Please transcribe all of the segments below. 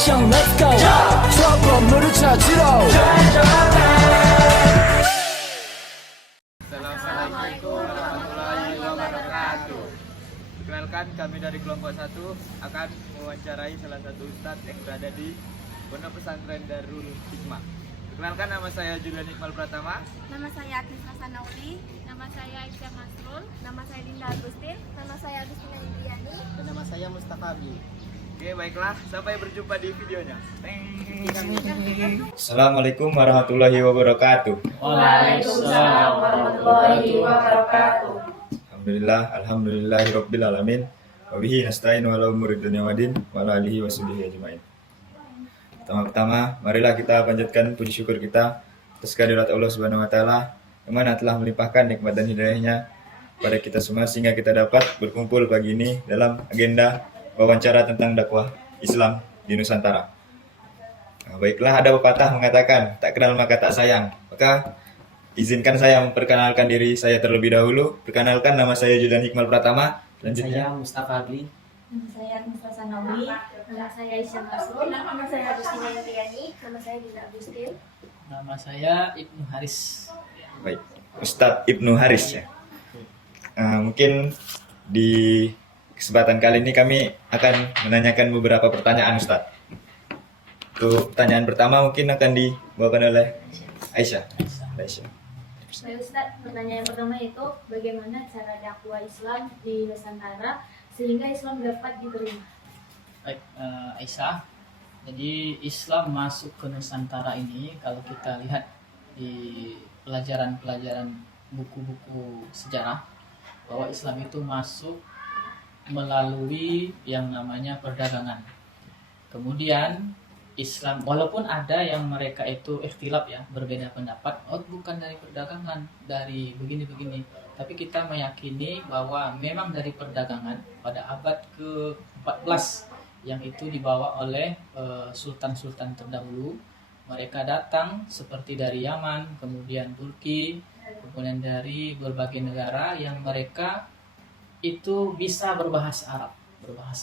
action let's go 저 건물을 찾으러 Assalamualaikum warahmatullahi wabarakatuh. Perkenalkan, kami dari kelompok 1 akan mewawancarai salah satu ustadz yang berada di Pondok Pesantren Darul Hikmah. Perkenalkan, nama saya Julian Iqbal Pratama. Nama saya Agnes Hasanauli. Nama saya Aisyah Masrul. Nama saya Dinda Agustin. Nama saya Agustina Indiani. Dan nama saya Mustafa Abdi. Oke, baiklah, sampai berjumpa di videonya. Assalamualaikum warahmatullahi wabarakatuh. Waalaikumsalam warahmatullahi wabarakatuh. Alhamdulillahirabbil alamin. Wa bihi nasta'inu ala umuri dunya waddin wa ala alihi washabihi ajmain. Pertama-tama, marilah kita panjatkan puji syukur kita atas kehadirat Allah Subhanahu wa taala yang mana telah melimpahkan nikmat dan hidayahnya pada kita semua sehingga kita dapat berkumpul pagi ini dalam agenda wawancara tentang dakwah Islam di Nusantara. Nah, baiklah, ada pepatah mengatakan tak kenal maka tak sayang. Maka izinkan saya memperkenalkan diri saya terlebih dahulu. Perkenalkan, nama saya Julian Iqbal Pratama. Selanjutnya Saya Mustafa Abdi. Nama saya Agnes Hasanauli. Nama saya Aisyah Masrul. Nama saya Agustina Indiani. Nama saya Dinda Agustin. Nama saya Ibnu Haris. baik, Ustadz Ibnu Haris ya. Mungkin di kesempatan kali ini kami akan menanyakan beberapa pertanyaan Ustadz. Untuk pertanyaan pertama mungkin akan dibawakan oleh Aisyah. Baik Ustaz, pertanyaan pertama itu bagaimana cara dakwah Islam di Nusantara sehingga Islam dapat diterima? Baik, Aisyah. Jadi Islam masuk ke Nusantara ini kalau kita lihat di pelajaran-pelajaran buku-buku sejarah bahwa Islam itu masuk melalui yang namanya perdagangan. Kemudian Islam, walaupun ada yang mereka itu ikhtilaf ya, berbeda pendapat, bukan dari perdagangan, dari begini-begini. Tapi kita meyakini bahwa memang dari perdagangan pada abad ke-14 yang itu dibawa oleh sultan-sultan terdahulu. Mereka datang seperti dari Yaman, kemudian Turki, kemudian dari berbagai negara yang mereka itu bisa berbahasa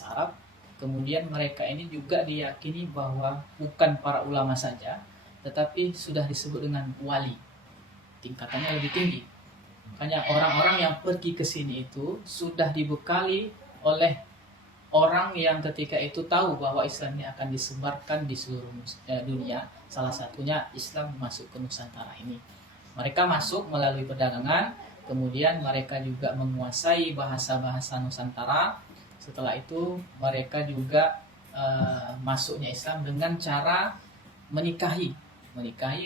Arab. Kemudian mereka ini juga diyakini bahwa bukan para ulama saja, tetapi sudah disebut dengan wali. Tingkatannya lebih tinggi. Makanya orang-orang yang pergi ke sini itu sudah dibekali oleh orang yang ketika itu tahu bahwa Islam ini akan disebarkan di seluruh dunia. Salah satunya Islam masuk ke Nusantara ini. Mereka masuk melalui perdagangan, kemudian mereka juga menguasai bahasa-bahasa Nusantara. Setelah itu mereka juga masuknya Islam dengan cara menikahi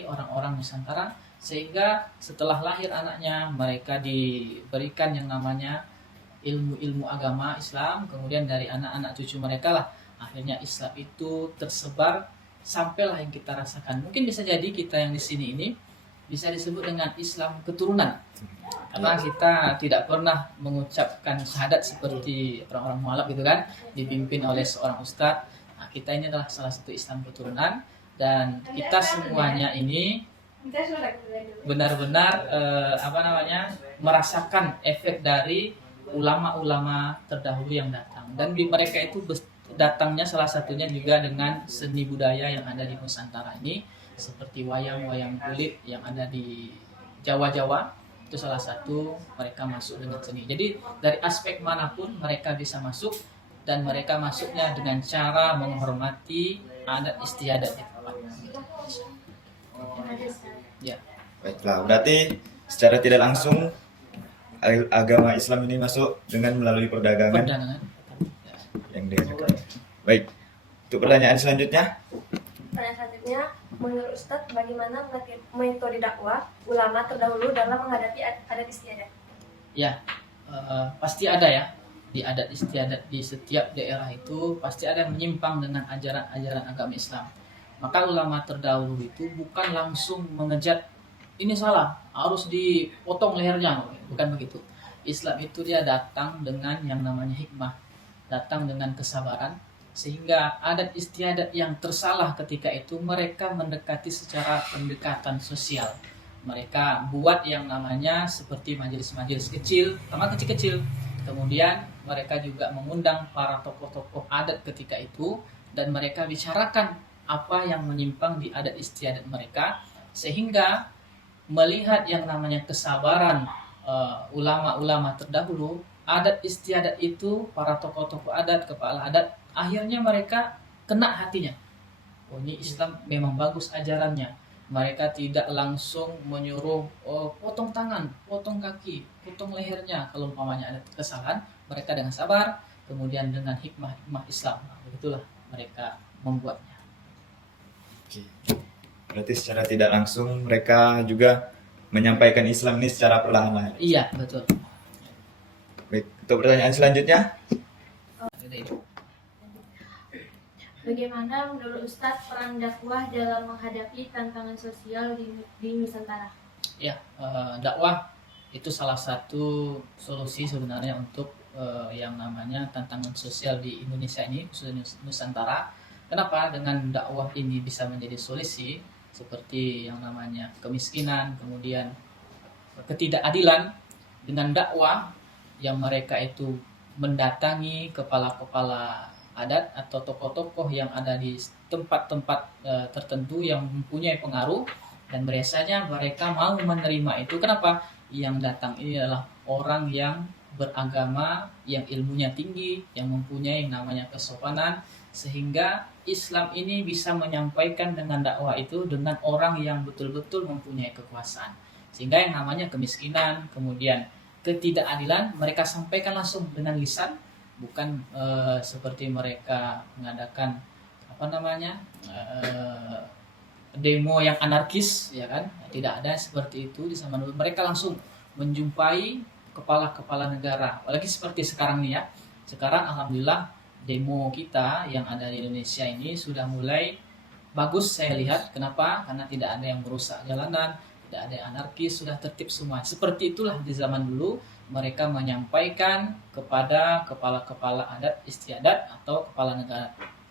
orang-orang Nusantara, sehingga setelah lahir anaknya mereka diberikan yang namanya ilmu-ilmu agama Islam. Kemudian dari anak-anak cucu mereka lah akhirnya Islam itu tersebar sampailah yang kita rasakan. Mungkin bisa jadi kita yang di sini ini bisa disebut dengan Islam keturunan, karena kita tidak pernah mengucapkan syahadat seperti orang-orang mualaf gitu kan, dipimpin oleh seorang ustadz. Nah, kita ini adalah salah satu Islam keturunan, dan kita semuanya ini benar-benar merasakan efek dari ulama-ulama terdahulu yang datang, dan mereka itu datangnya salah satunya juga dengan seni budaya yang ada di Nusantara ini, seperti wayang kulit yang ada di Jawa. Itu salah satu mereka masuk dengan seni. Jadi dari aspek manapun mereka bisa masuk, dan mereka masuknya dengan cara menghormati adat istiadat di tempat. Ya. Baiklah, berarti secara tidak langsung agama Islam ini masuk dengan melalui perdagangan. Yang diadakan. Baik. Untuk pertanyaan selanjutnya. Pertanyaan selanjutnya, menurut Ustadz bagaimana metode dakwah ulama terdahulu dalam menghadapi adat istiadat? Ya, pasti ada ya. Di adat istiadat di setiap daerah itu pasti ada yang menyimpang dengan ajaran-ajaran agama Islam. Maka ulama terdahulu itu bukan langsung mengejat ini salah, harus dipotong lehernya, bukan begitu. Islam itu dia datang dengan yang namanya hikmah, datang dengan kesabaran, sehingga adat istiadat yang tersalah ketika itu mereka mendekati secara pendekatan sosial. Mereka buat yang namanya seperti majelis-majelis kecil, taman kecil-kecil. Kemudian mereka juga mengundang para tokoh-tokoh adat ketika itu, dan mereka bicarakan apa yang menyimpang di adat istiadat mereka, sehingga melihat yang namanya kesabaran ulama-ulama terdahulu, adat istiadat itu, para tokoh-tokoh adat, kepala adat, akhirnya mereka kena hatinya. Oh, ini Islam memang bagus ajarannya. Mereka tidak langsung menyuruh potong tangan, potong kaki, potong lehernya. Kalau umpamanya ada kesalahan, mereka dengan sabar, kemudian dengan hikmah Islam. Nah, begitulah mereka membuatnya. Oke. Berarti secara tidak langsung mereka juga menyampaikan Islam ini secara perlahan-lahan. Iya, betul. Baik, untuk pertanyaan selanjutnya. Bagaimana menurut Ustadz peran dakwah dalam menghadapi tantangan sosial di Nusantara? Ya, dakwah itu salah satu solusi sebenarnya untuk yang namanya tantangan sosial di Indonesia ini, khususnya Nusantara. Kenapa? Dengan dakwah ini bisa menjadi solusi seperti yang namanya kemiskinan, kemudian ketidakadilan. Dengan dakwah yang mereka itu mendatangi kepala-kepala adat atau tokoh-tokoh yang ada di tempat-tempat tertentu yang mempunyai pengaruh, dan biasanya mereka mau menerima itu. Kenapa? Yang datang ini adalah orang yang beragama, yang ilmunya tinggi, yang mempunyai yang namanya kesopanan, sehingga Islam ini bisa menyampaikan dengan dakwah itu dengan orang yang betul-betul mempunyai kekuasaan. Sehingga yang namanya kemiskinan, kemudian ketidakadilan, mereka sampaikan langsung dengan lisan, bukan seperti mereka mengadakan demo yang anarkis, ya kan? Tidak ada seperti itu di zaman dulu. Mereka langsung menjumpai kepala-kepala negara, apalagi seperti sekarang nih ya. Sekarang alhamdulillah demo kita yang ada di Indonesia ini sudah mulai bagus saya lihat. Kenapa? Karena tidak ada yang merusak jalanan, tidak ada yang anarkis, sudah tertib semua. Seperti itulah di zaman dulu mereka menyampaikan kepada kepala-kepala adat istiadat atau kepala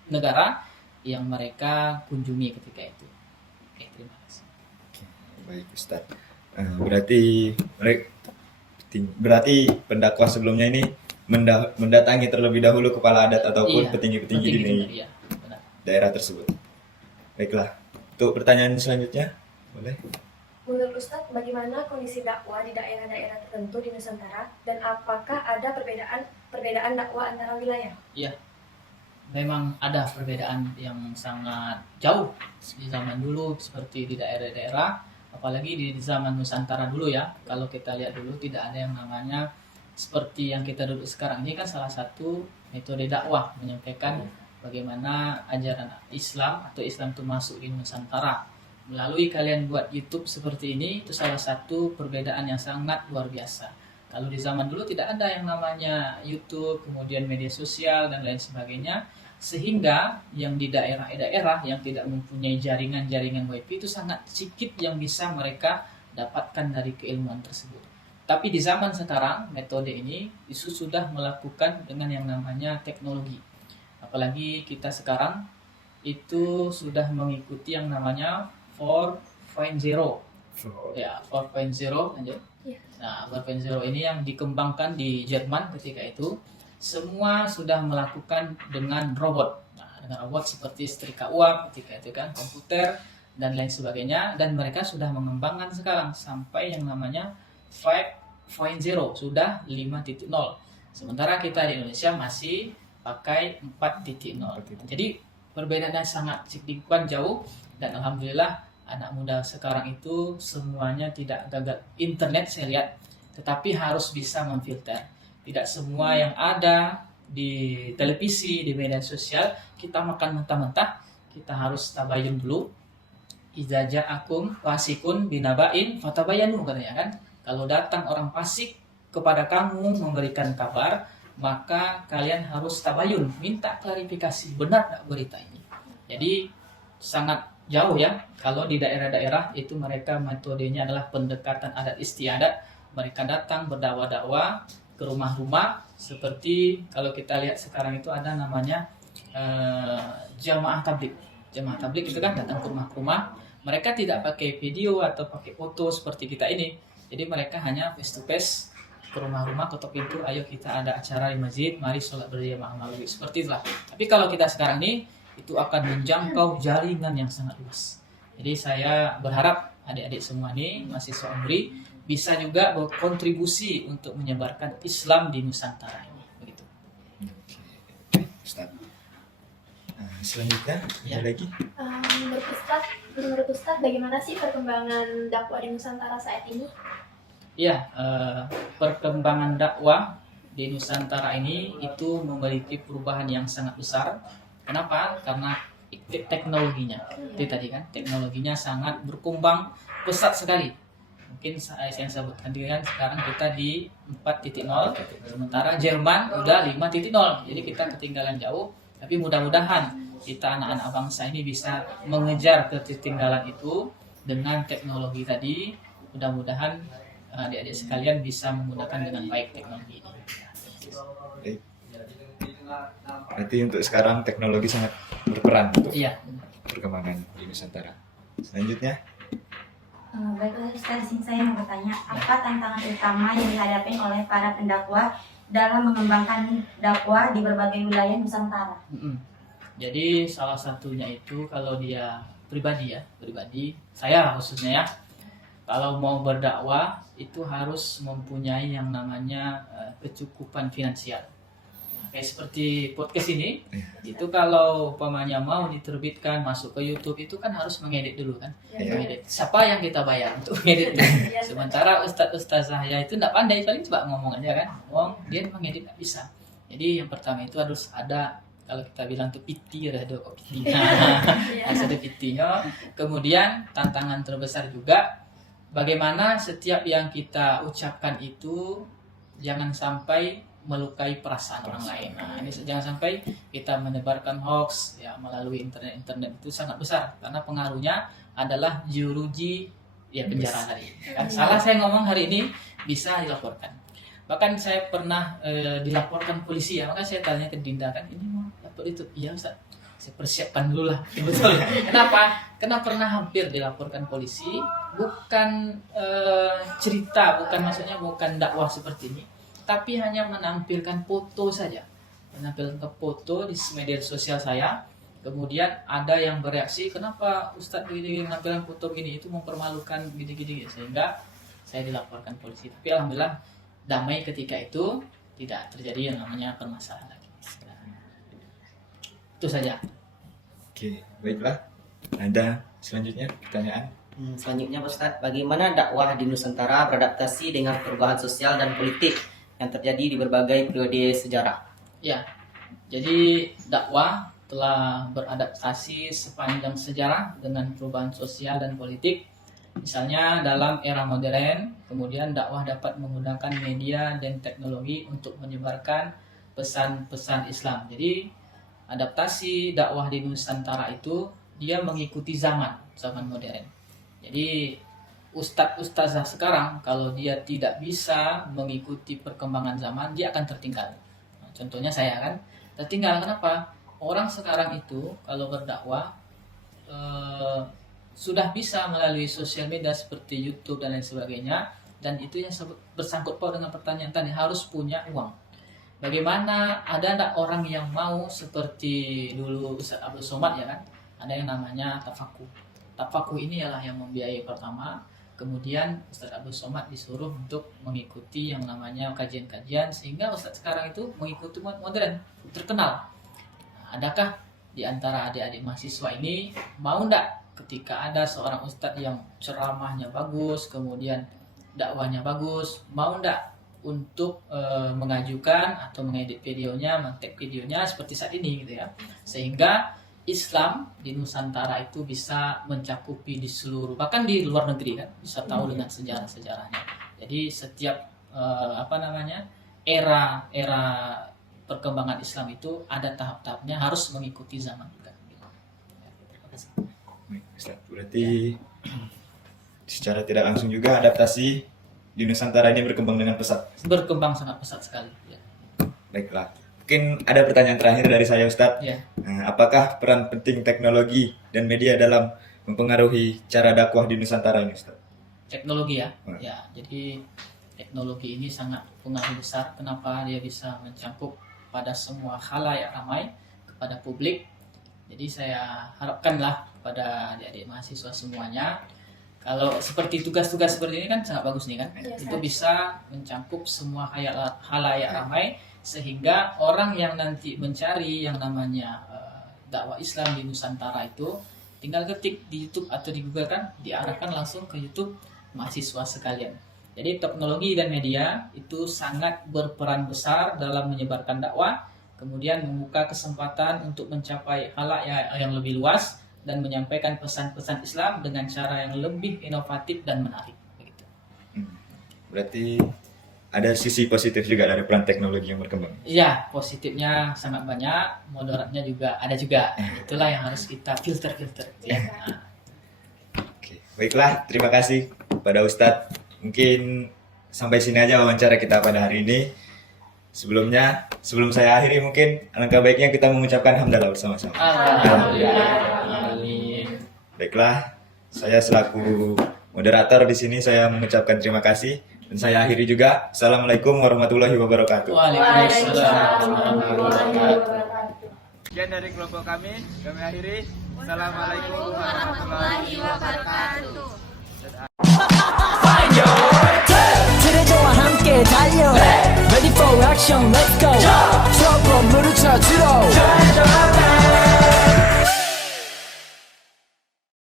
negara yang mereka kunjungi ketika itu. Oke, terima kasih. Baik Ustaz. Berarti pendakwah sebelumnya ini mendatangi terlebih dahulu kepala adat ataupun petinggi-petinggi di daerah tersebut. Baiklah. Untuk pertanyaan selanjutnya, boleh? Menurut Ustadz, bagaimana kondisi dakwah di daerah-daerah tertentu di Nusantara dan apakah ada perbedaan dakwah antara wilayah? Iya, memang ada perbedaan yang sangat jauh di zaman dulu seperti di daerah-daerah, apalagi di zaman Nusantara dulu ya. Kalau kita lihat dulu tidak ada yang namanya seperti yang kita duduk sekarang. Ini kan salah satu metode dakwah, menyampaikan bagaimana ajaran Islam atau Islam itu masuk di Nusantara. Melalui kalian buat YouTube seperti ini, itu salah satu perbedaan yang sangat luar biasa. Kalau di zaman dulu tidak ada yang namanya YouTube, kemudian media sosial dan lain sebagainya, sehingga yang di daerah-daerah yang tidak mempunyai jaringan-jaringan WiFi itu sangat sedikit yang bisa mereka dapatkan dari keilmuan tersebut. Tapi di zaman sekarang, metode ini sudah melakukan dengan yang namanya teknologi. Apalagi kita sekarang itu sudah mengikuti yang namanya 4.0. Ya, 4.0 aja. Nah, 4.0 ini yang dikembangkan di Jerman ketika itu. Semua sudah melakukan dengan robot. Nah, dengan robot seperti setrika uap ketika itu kan, komputer dan lain sebagainya, dan mereka sudah mengembangkan sekarang sampai yang namanya 5.0, sudah 5.0. Sementara kita di Indonesia masih pakai 4.0. Jadi perbedaannya sangat signifikan jauh, dan alhamdulillah anak muda sekarang itu semuanya tidak gagal internet saya lihat, tetapi harus bisa memfilter. Tidak semua yang ada di televisi, di media sosial kita makan mentah-mentah. Kita harus tabayun dulu. Idza ja'akum fasikun binaba'in fatabayanu, katanya kan. Kalau datang orang fasik kepada kamu memberikan kabar, maka kalian harus tabayun, minta klarifikasi, benar tak berita ini. Jadi sangat jauh ya. Kalau di daerah-daerah itu mereka metodenya adalah pendekatan adat istiadat. Mereka datang berdakwah-dakwah ke rumah-rumah, seperti kalau kita lihat sekarang itu ada namanya jamaah tabligh. Jamaah tabligh itu kan datang ke rumah-rumah. Mereka tidak pakai video atau pakai foto seperti kita ini. Jadi mereka hanya face to face ke rumah-rumah, ketok pintu, ayo kita ada acara di masjid, mari sholat berjamaah maghrib, seperti itulah. Tapi kalau kita sekarang ini itu akan menjangkau jaringan yang sangat luas. Jadi saya berharap adik-adik semua ini mahasiswa UMRI bisa juga berkontribusi untuk menyebarkan Islam di Nusantara ini. Begitu. Ustaz. Selanjutnya Ya. ada lagi? Menurut Ustadz, bagaimana sih perkembangan dakwah di Nusantara saat ini? Ya, perkembangan dakwah di Nusantara ini itu memiliki perubahan yang sangat besar. Kenapa? Karena teknologinya. Itu tadi kan, teknologinya sangat berkembang pesat sekali. Mungkin saya sebut tadi kan, sekarang kita di 4.0, sementara Jerman udah 5.0. Jadi kita ketinggalan jauh, tapi mudah-mudahan kita anak-anak bangsa ini bisa mengejar ketertinggalan itu dengan teknologi tadi. Mudah-mudahan adik-adik sekalian bisa menggunakan dengan baik teknologi ini. Baik. Berarti untuk sekarang teknologi sangat berperan untuk Iya. perkembangan di Nusantara. Selanjutnya, Baiklah Ustaz, di sini saya mau bertanya, apa tantangan utama yang dihadapi oleh para pendakwah dalam mengembangkan dakwah di berbagai wilayah Nusantara? Jadi salah satunya itu kalau dia pribadi, saya khususnya ya, kalau mau berdakwah itu harus mempunyai yang namanya kecukupan finansial. Kayak seperti podcast ini, itu kalau umpamanya mau diterbitkan masuk ke YouTube itu kan harus mengedit dulu kan. Mengedit. Siapa yang kita bayar untuk mengedit? Sementara ustaz-ustazah saya itu tidak pandai, paling coba ngomong aja kan. Dia mengedit nggak bisa. Jadi yang pertama itu harus ada, kalau kita bilang tuh PT, ada PT. Harus ada PT-nya. Kemudian tantangan terbesar juga bagaimana setiap yang kita ucapkan itu jangan sampai melukai perasaan orang lain. Nah, ini jangan sampai kita menyebarkan hoax ya melalui internet itu sangat besar karena pengaruhnya adalah juruji ya penjara hari. Kan salah saya ngomong hari ini bisa dilaporkan. Bahkan saya pernah dilaporkan polisi ya, maka saya tanya ke Dinda kan, ini mau lapor itu? Iya Ustaz. Saya persiapkan dulu lah. Betul. Kenapa? Karena pernah hampir dilaporkan polisi, bukan cerita, bukan dakwah seperti ini, tapi hanya menampilkan foto saja, menampilkan foto di media sosial saya. Kemudian ada yang bereaksi, kenapa Ustadz begini menampilkan foto begini, itu mempermalukan gini-gini, sehingga saya dilaporkan polisi. Tapi alhamdulillah damai ketika itu, tidak terjadi yang namanya permasalahan lagi. Itu saja. oke, baiklah. Ada selanjutnya pertanyaan? Selanjutnya Pak Ustadz, bagaimana dakwah di Nusantara beradaptasi dengan perubahan sosial dan politik yang terjadi di berbagai periode sejarah? Ya, jadi dakwah telah beradaptasi sepanjang sejarah dengan perubahan sosial dan politik. Misalnya dalam era modern, kemudian dakwah dapat menggunakan media dan teknologi untuk menyebarkan pesan-pesan Islam. Jadi adaptasi dakwah di Nusantara itu dia mengikuti zaman modern. Jadi ustadz-ustazah sekarang kalau dia tidak bisa mengikuti perkembangan zaman, dia akan tertinggal. Nah, contohnya saya kan tertinggal. Kenapa? Orang sekarang itu kalau berdakwah sudah bisa melalui sosial media seperti YouTube dan lain sebagainya, dan itu yang bersangkut paut dengan pertanyaan tadi, harus punya uang. Bagaimana, ada enggak orang yang mau seperti dulu Ustaz Abdul Somad ya kan, ada yang namanya tafakuh. Tafakuh ini ialah yang membiayai pertama. Kemudian Ustadz Abdul Somad disuruh untuk mengikuti yang namanya kajian-kajian, sehingga Ustadz sekarang itu mengikuti modern, terkenal. Nah, adakah di antara adik-adik mahasiswa ini mau ndak ketika ada seorang Ustadz yang ceramahnya bagus, kemudian dakwahnya bagus, mau ndak untuk mengajukan atau mengedit videonya, meng-tag videonya seperti saat ini gitu ya, sehingga Islam di Nusantara itu bisa mencakupi di seluruh, bahkan di luar negeri kan, bisa tahu dengan sejarah-sejarahnya. Jadi setiap era perkembangan Islam itu ada tahap-tahapnya, harus mengikuti zaman juga. Terima kasih. Baik, Ustaz. Berarti secara tidak langsung juga adaptasi di Nusantara ini berkembang dengan pesat. Berkembang sangat pesat sekali. Ya. Baiklah. Mungkin ada pertanyaan terakhir dari saya Ustadz. Ya. Apakah peran penting teknologi dan media dalam mempengaruhi cara dakwah di Nusantara ini Ustadz? Teknologi ya. Ya, jadi teknologi ini sangat pengaruh besar. Kenapa dia bisa mencakup pada semua khalayak ramai, kepada publik. Jadi saya harapkanlah kepada adik-adik mahasiswa semuanya, kalau seperti tugas-tugas seperti ini kan sangat bagus nih kan, Iya, itu bisa mencangkup semua halayak ramai, sehingga orang yang nanti mencari yang namanya dakwah Islam di Nusantara itu tinggal ketik di YouTube atau di Google kan, diarahkan langsung ke YouTube mahasiswa sekalian. Jadi teknologi dan media itu sangat berperan besar dalam menyebarkan dakwah, kemudian membuka kesempatan untuk mencapai halayak yang lebih luas dan menyampaikan pesan-pesan Islam dengan cara yang lebih inovatif dan menarik. Begitu. Berarti ada sisi positif juga dari peran teknologi yang berkembang. Iya, positifnya sangat banyak, mudaratnya juga ada juga. Itulah yang harus kita filter. Ya. Oke, baiklah, terima kasih kepada Ustadz. Mungkin sampai sini aja wawancara kita pada hari ini. Sebelum saya akhiri, mungkin alangkah baiknya kita mengucapkan hamdalah bersama-sama. Alhamdulillah. Baiklah, saya selaku moderator di sini saya mengucapkan terima kasih dan saya akhiri juga. Assalamualaikum warahmatullahi wabarakatuh. Waalaikumsalam warahmatullahi wabarakatuh. Sekian dari kelompok kami akhiri. Assalamualaikum warahmatullahi wabarakatuh. 트레저와 함께 달려 Ready for action, let's go 트러블 물을 찾으러